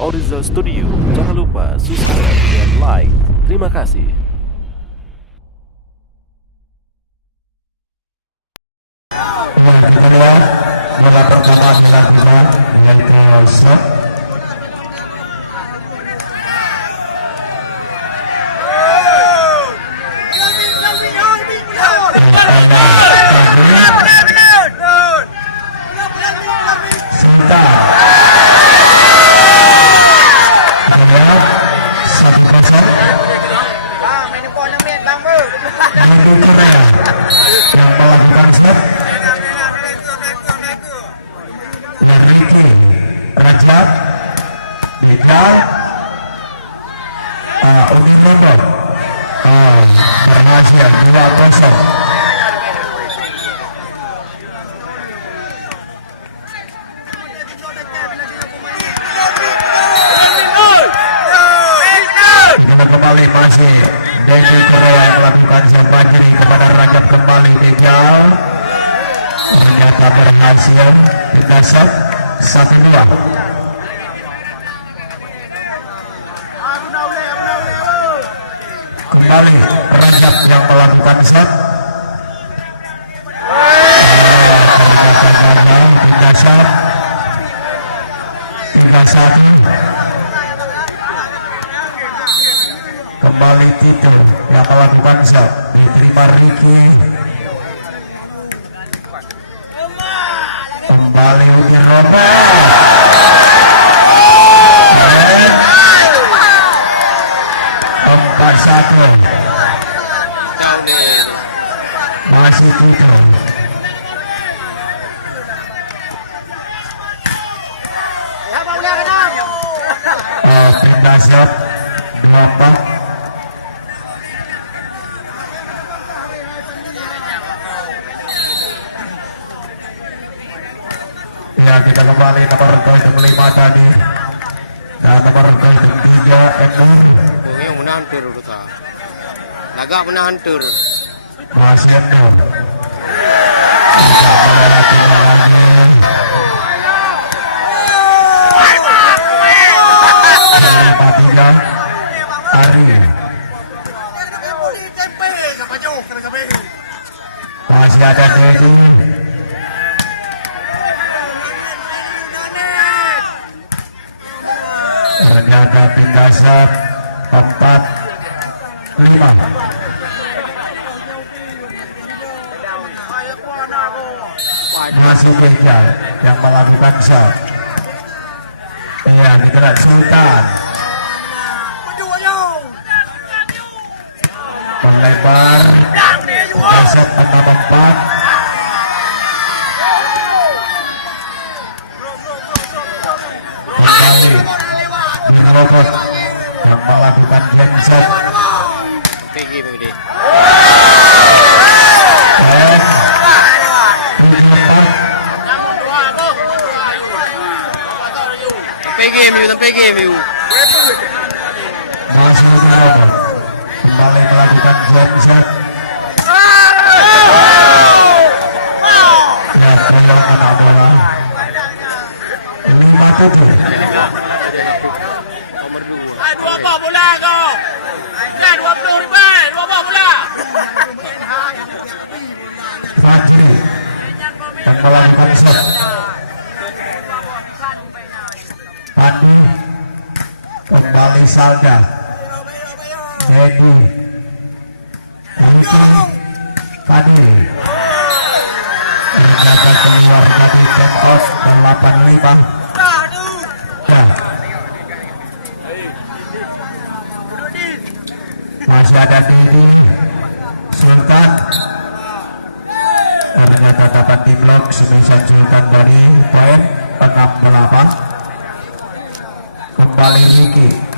Oriza Studio. Jangan lupa subscribe dan like. Terima kasih. Ya, kita lihat bola pertama dilakukan yaitu slot. Sinta. Kita lihat 1-0. Dari Korea yang melakukan set. Ricky Rajab Bejal Udi Robo berhasil 2-0. Kita kembali masih Denny Korea yang melakukan Zawajri kepada Rajab kembali Bejal ternyata berhasil pindah set 1-2. Kembali Rajab yang melakukan set ternyata gagal pindah set 3-1. Kembali Tito yang melakukan set diterima Ricky. Kembali Udi Robo 4-1. Masih Tito. Pindah shot 2-4. Ya, kita kembali nomor gol 5 tadi dan nomor gol 3 Endur. Yang menahan tur udah. Lagak menahan tur. Masih Endur. Ari. Masih ada Dedi. Ternyata pindah set 4-5. Masih Beja yang melakukan shot. Iya, kita lihat Sultan melebar besok 6-4. Kembali Birlobot yang melakukan genset. PG begini. Dan 7-4. PG MU. Masih Birlobot kembali melakukan genset. Ya, tolong anak bola 5-7. Nomor 2. Dua bawah bola kau. Ya 20 ribu. Dua bawah bola. Fajri yang melakukan shot. Pandu kembali Salda. Dedi Ricky Kadir ternyata keluar dari take off 8-5. Ya. Masih ada Dedi Sultan ternyata dapat di blok Semisan Sultan dari poin 6-8. Kembali Ricky.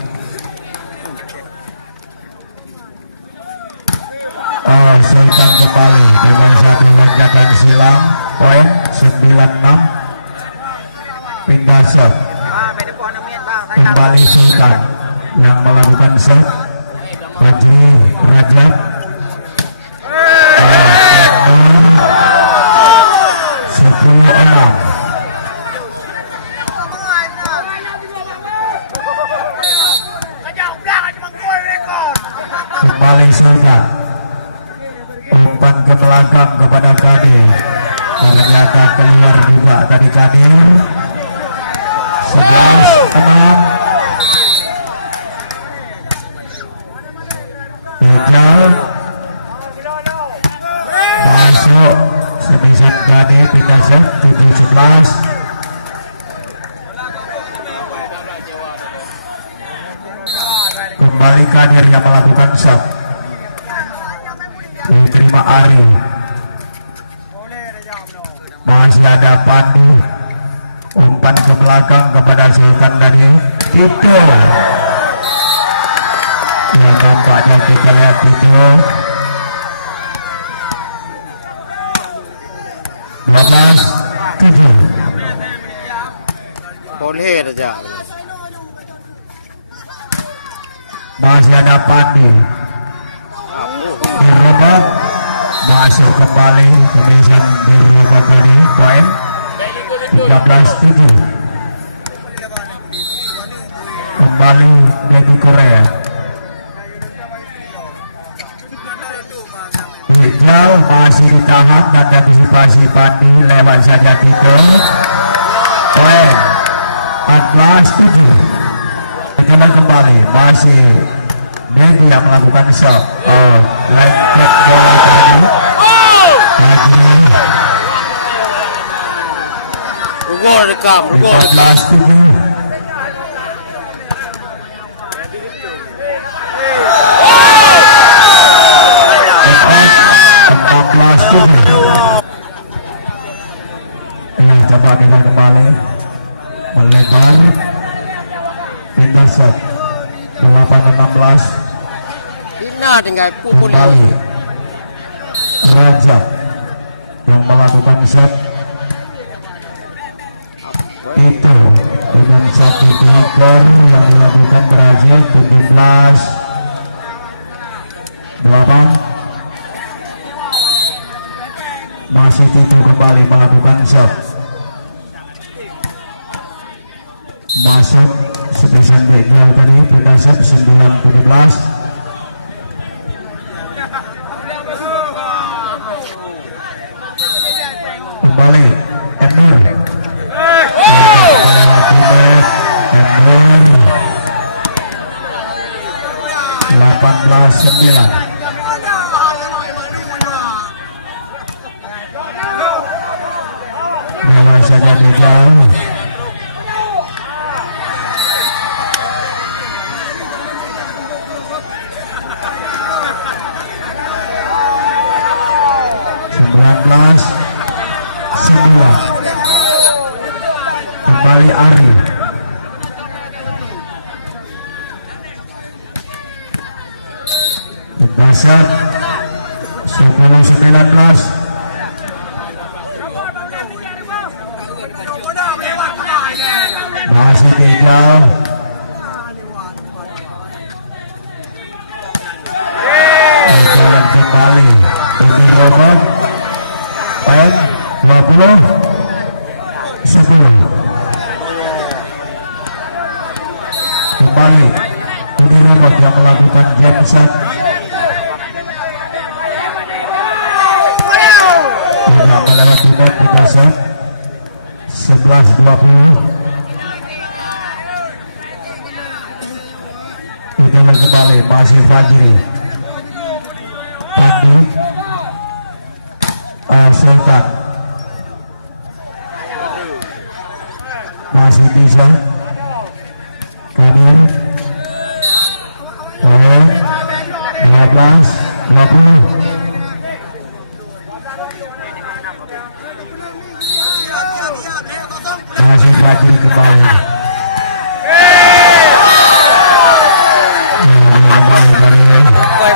Sultan kembali dengan satu lonjakan silam poin 9-6. Pindah shot. Kembali Sultan yang melakukan shot. Fajri Rajab 10-6. ke belakang kepada Kadir. Ternyata keluar juga tadi Kadir. 11-6. Rijal masuk semisal Kadir, pindah set 7-11. Kembali Kadir yang melakukan shot, diterima Ari. Masih ada Pandu, umpan ke belakang kepada Sultan dari Tito. Ya, nampaknya kita lihat Tito 12-7. Boleh aja. Masih ada Pandu, dirobak, masuk kembali kebiasaan dirobak tadi, poin 13-7. Kembali dari Korea. Hijau masih ditahan dan antisipasi Pandi, lewat saja Tito. Poin 14-7. Kita kembali, masih Dedi yang melakukan shot. Oh, lengket bola tadi. Lagi Rugo rekam, Rugo rekam. 14-7. Ini coba kita kembali melebar, pindah shot 8-16. Hina tinggal pukul Kembali Rajab yang melakukan set. Itu dengan satu kicker yang dilakukan berhasil 17-8. Masih Tito kembali melakukan shot, masuk sebesar jauh tadi, pindah set 9-17. Kembali Emir, Emir 18-9. Bola saja di jauh. Kembali Ari. Basat 10-19. Masih hijau. Jalan kembali ini robot. Poin 20-10. Kembali ini robot yang melakukan jam shot. Tidak melewati net, kita set 11-20. Kita kembali masih Fajri, Pandi, Sultan masih bisa Kabir. 12-20. Masih Fajri kembali.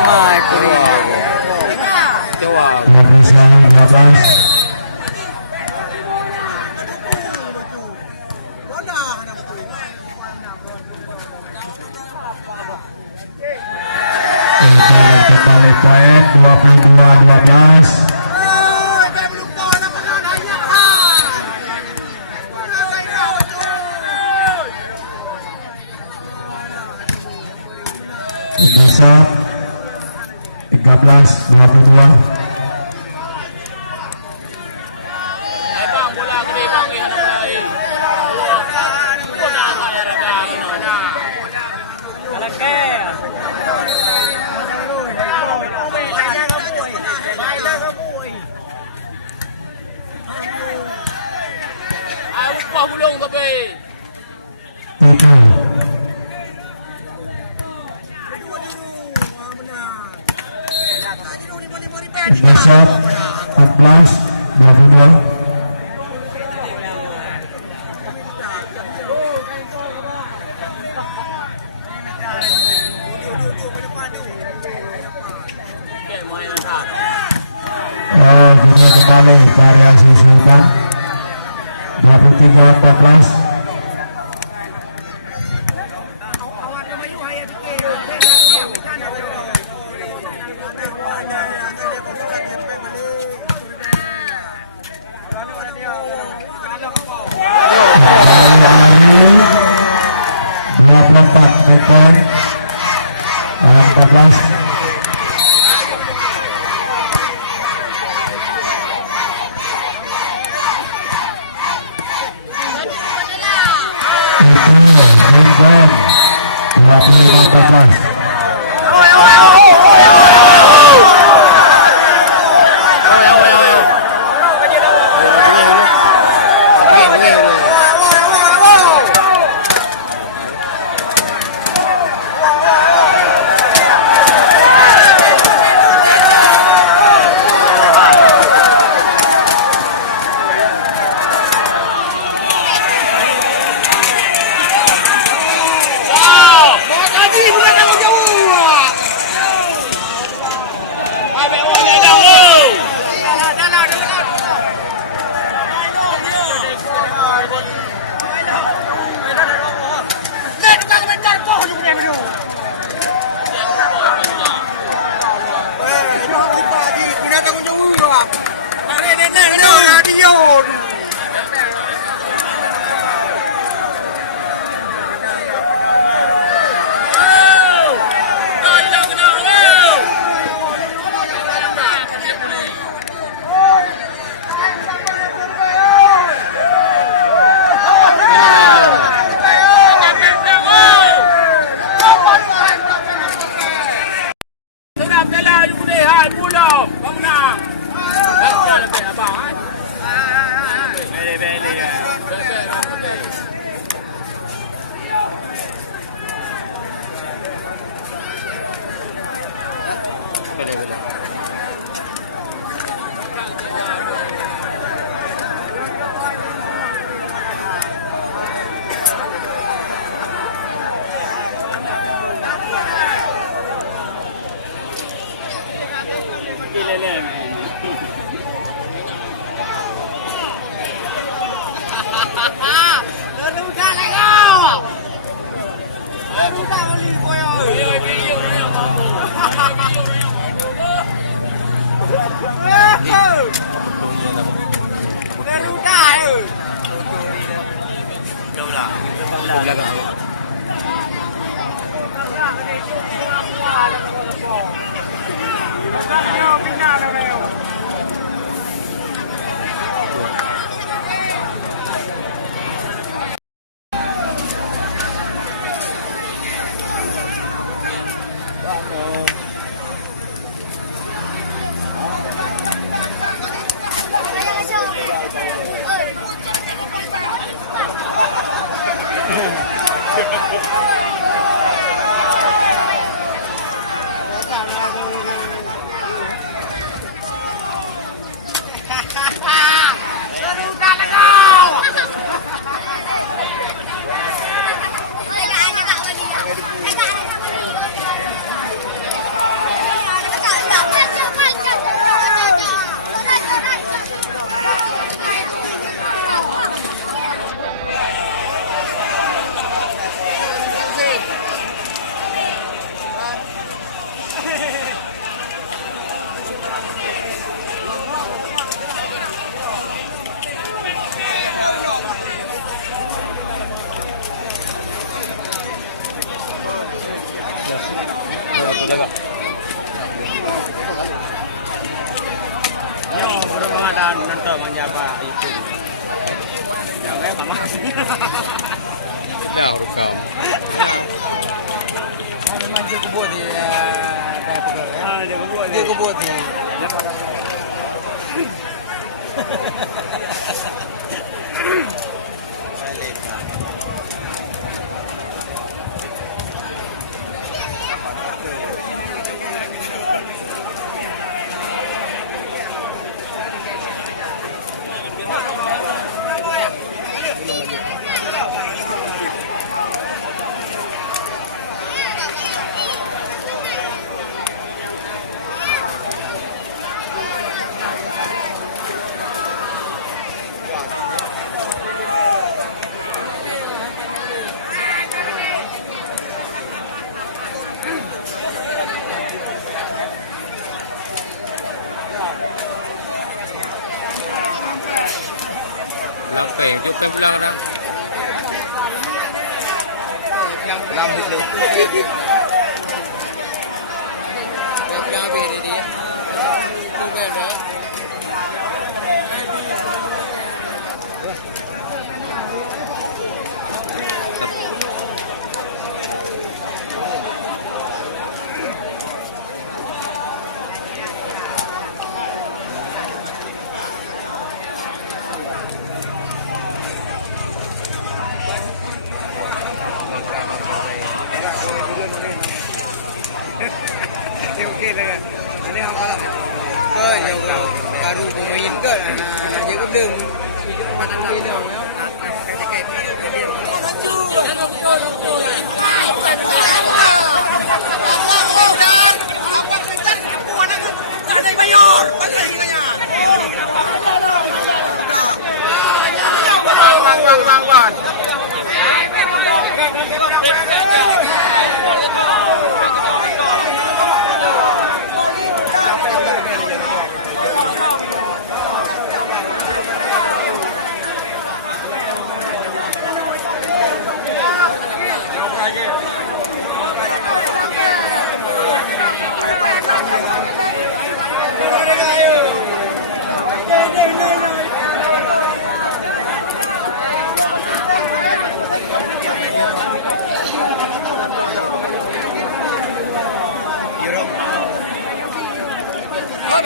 Mai keluar. Jawab. 12-12. Kembali poin 22-12. Bisa 13-22. Lepas gulung tapi. Itu Besok 14-22. Kita kembali variasi Sultan 23-14. Hari 24 poin 14. Rebound 25-14. Dah rekam. Memang dia kebut dia. Dia kebut dia. Pulang peng, jom peng pulang dah. Pulang dulu. Pulang habis dia. Tu kan dah. Ke yang baru pemain ke nak jaga benda tempat anda nak pakai jaket Tak ada bayar. Balik lagi kanya. Bang.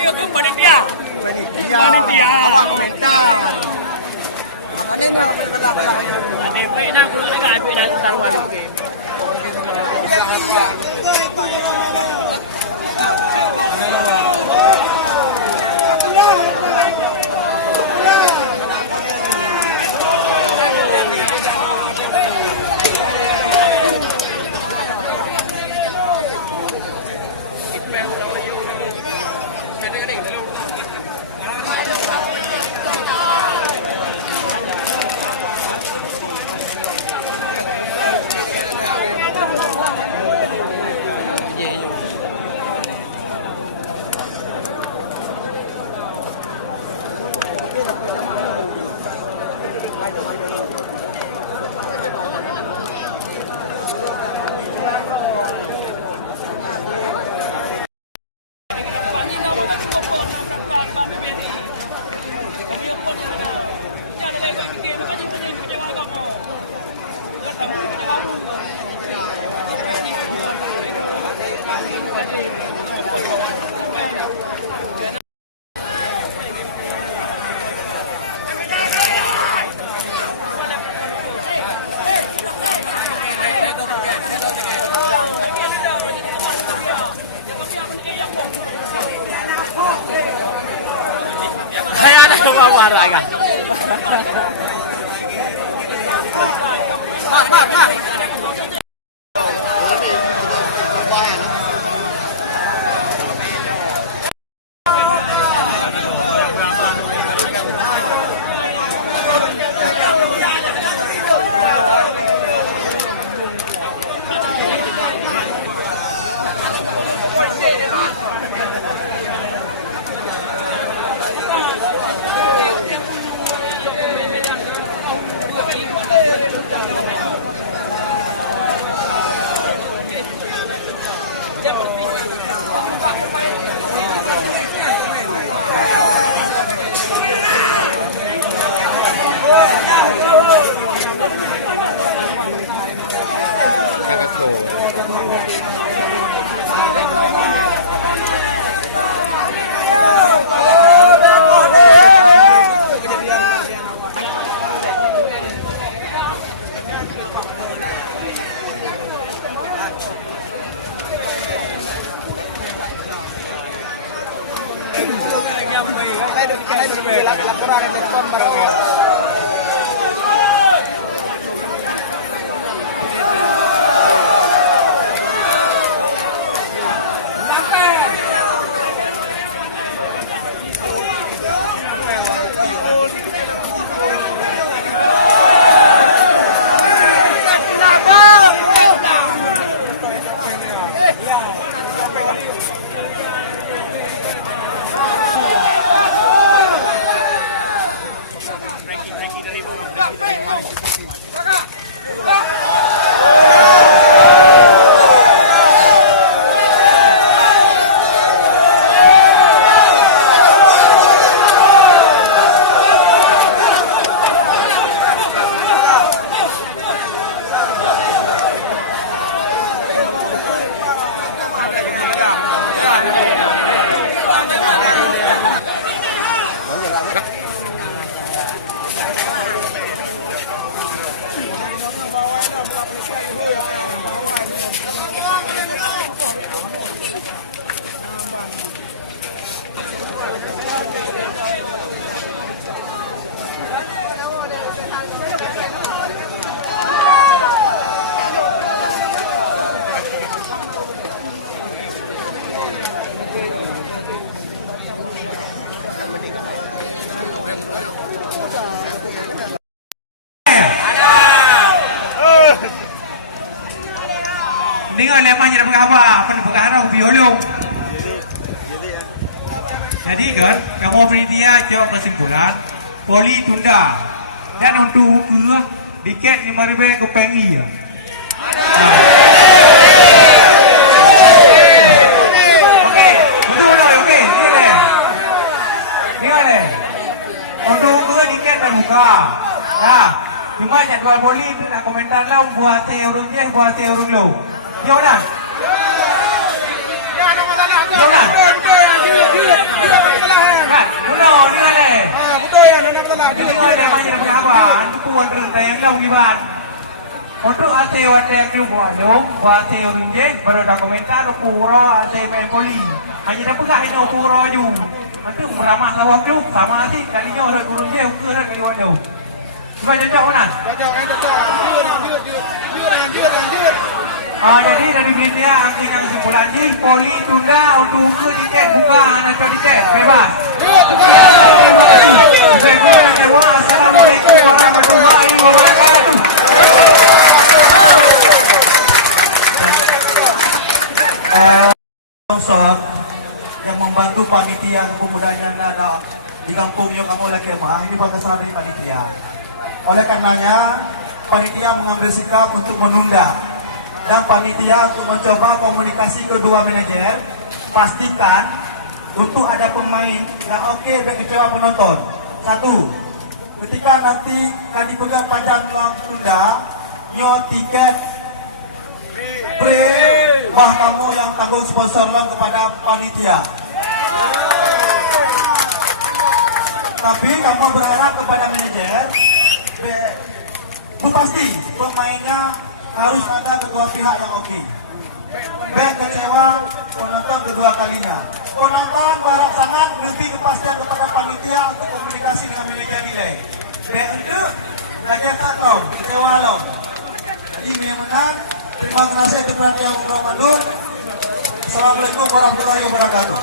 Dia tu panitia. Panitia. Awak komentar. Maknanya nak belah-belah. Ada pun nak pun agak habis dah taruhan. Okey. Hai ada kawan-kawan kan. Mak. Ada laporan dari kon baru. Dengan lemahnya nak apa? Apa nak berharap biolog. Jadi kan, kamu panitia jawab kesimpulan, poli tunda dan untuk tiket 5,000 ke pengi ya. Okey, betul dah, okey, ni deh. Dengar deh. Untuk tiket terbuka. Ya, cuma jadual poli tu nak komentar lah buat orang je, buat orang lu. Ya mana? Ya nak masalah ke? Ya mana? Betul yang dia masalah kan? Betul ni ada. Betul yang nak masalah. Jadi kau yang macam apa? Antu puan rendah yang lau diban. Untuk ase wate yang dia buat lu, buat ase orang je, baru dah komentar puro ase main poli. Hanya dah pegang ini puro ju. Nanti beramah sawah tu sama sih kalinya orang kurung je, ukur dah kali waduh. Cuba cocok mana? Cocok, lanjut. Jadi dari berita angin yang simpulan ji, poli tunda untuk tiket buka atau tiket bebas. Terima kasih. Assalamualaikum warahmatullahi wabarakatuh. Sponsor yang membantu panitia kepemudaan yang ada di kampung yang kamu lagi mah ini berdasarkan dari panitia. Oleh karenanya panitia mengambil sikap untuk menunda dan panitia untuk mencoba komunikasi kedua manajer, pastikan untuk ada pemain yang oke bagi kecewa penonton. Satu, ketika nanti dipegang panjang long tunda, nyo tiket free, bah kamu yang tanggung sponsor long kepada panitia. Tapi kamu berharap kepada manajer, itu pasti pemainnya harus ada kedua pihak yang oke. Baik kecewa penonton kedua kalinya. Penonton berharap sangat lebih kepastian kepada panitia untuk komunikasi dengan manajer nilai. Baik untuk lagi tak tahu kecewa lo. Jadi yang menang. Terima kasih kepada yang Ramadan. Assalamualaikum warahmatullahi wabarakatuh.